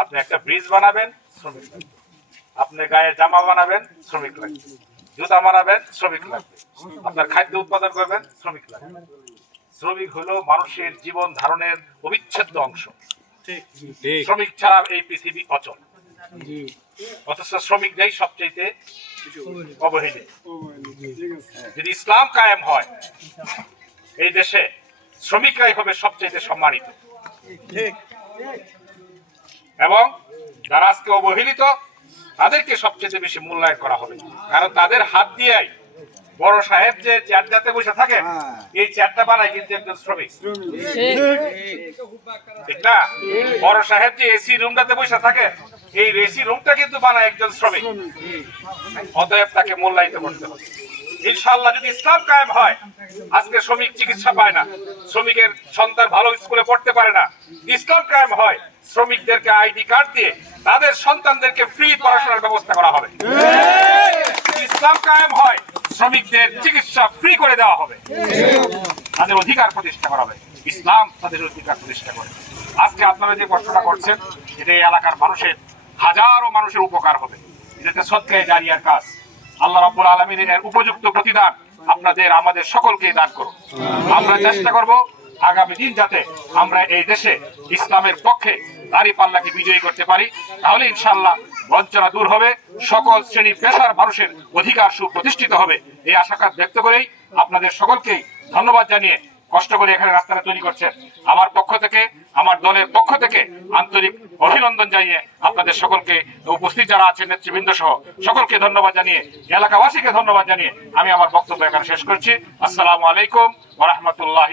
আপনি একটা ব্রিজ বানাবেন শ্রমিক লাগবে। আপনি গায়ে জামা বানাবেন শ্রমিক লাগবে। জুতা বানাবেন শ্রমিক লাগবে। আপনার খাদ্য উৎপাদন করবেন শ্রমিক লাগবে। শ্রমিক হলো মানুষের জীবন ধারণের অবিচ্ছেদ্য অংশ। শ্রমিক ছাড়া এই পৃথিবী অচল। অথচ শ্রমিক নেই সবচেয়ে অবহেলিত। যদি ইসলাম কায়েম হয় এই দেশে শ্রমিকরাই হবে সবচেয়ে সম্মানিত। এবং যারা আজকে অবহেলিত তাদেরকে সবচেয়ে বেশি মূল্যায়ন করা হবে। কারণ তাদের হাত দিয়েই বড় সাহেব যে চেয়ারটাতে বসে থাকে এই চেয়ারটা বানায় কিন্তু একজন শ্রমিক। ঠিক না? বড় সাহেব যে এসি রুমটাতে বসে থাকে এই এসি রুমটা কিন্তু বানায় একজন শ্রমিক। অতএব তাকে মূল্যায়িত করতে হবে। ইনশাআল্লাহ যদি ইসলাম কায়েম হয়, আজকে শ্রমিক চিকিৎসা পায় না, শ্রমিকের সন্তান ভালো স্কুলে পড়তে পারে না, ইসলাম কায়েম হয়, শ্রমিকদেরকে আইডি কার্ড দিয়ে তাদের সন্তানদেরকে ফ্রি পড়াশোনার ব্যবস্থা করা হবে। ইসলাম কায়েম হয়, শ্রমিকদের চিকিৎসা ফ্রি করে দেওয়া হবে। তাদের অধিকার প্রতিষ্ঠা করা হবে। ইসলাম তাদের অধিকার প্রতিষ্ঠা করে। আজকে আপনারা যে কষ্টটা করছেন এটা এলাকার মানুষের, হাজারো মানুষের উপকার হবে। এটা সৎকায় জারিয়ার কাজ। আল্লাহ রাব্বুল আলামিনের উপযুক্ত প্রতিদান আপনাদের, আমাদের সকলকে দান করুন। আমরা চেষ্টা করব আগামী দিন যাতে আমরা এই দেশে ইসলামের পক্ষে দাড়ি পাল্লাকে বিজয়ী করতে পারি। তাহলে ইনশাল্লাহ বঞ্চনা দূর হবে, সকল শ্রেণি পেশার মানুষের অধিকার সুপ্রতিষ্ঠিত হবে। এই আশাকাত ব্যক্ত করেই আপনাদের সকলকেই ধন্যবাদ জানিয়ে কষ্ট করে এখানে রাস্তাটা তৈরি করছেন। আমার পক্ষ থেকে, আমার দলের পক্ষ থেকে আন্তরিক অভিনন্দন জানিয়ে আপনাদের সকলকে উপস্থিত যারা আছেন, নেতৃবৃন্দ সহ, সকলকে ধন্যবাদ জানিয়ে, এলাকাবাসীকে ধন্যবাদ জানিয়ে আমি আমার বক্তব্য এখানে শেষ করছি। আসসালামু আলাইকুম ওরহমতুল্লাহ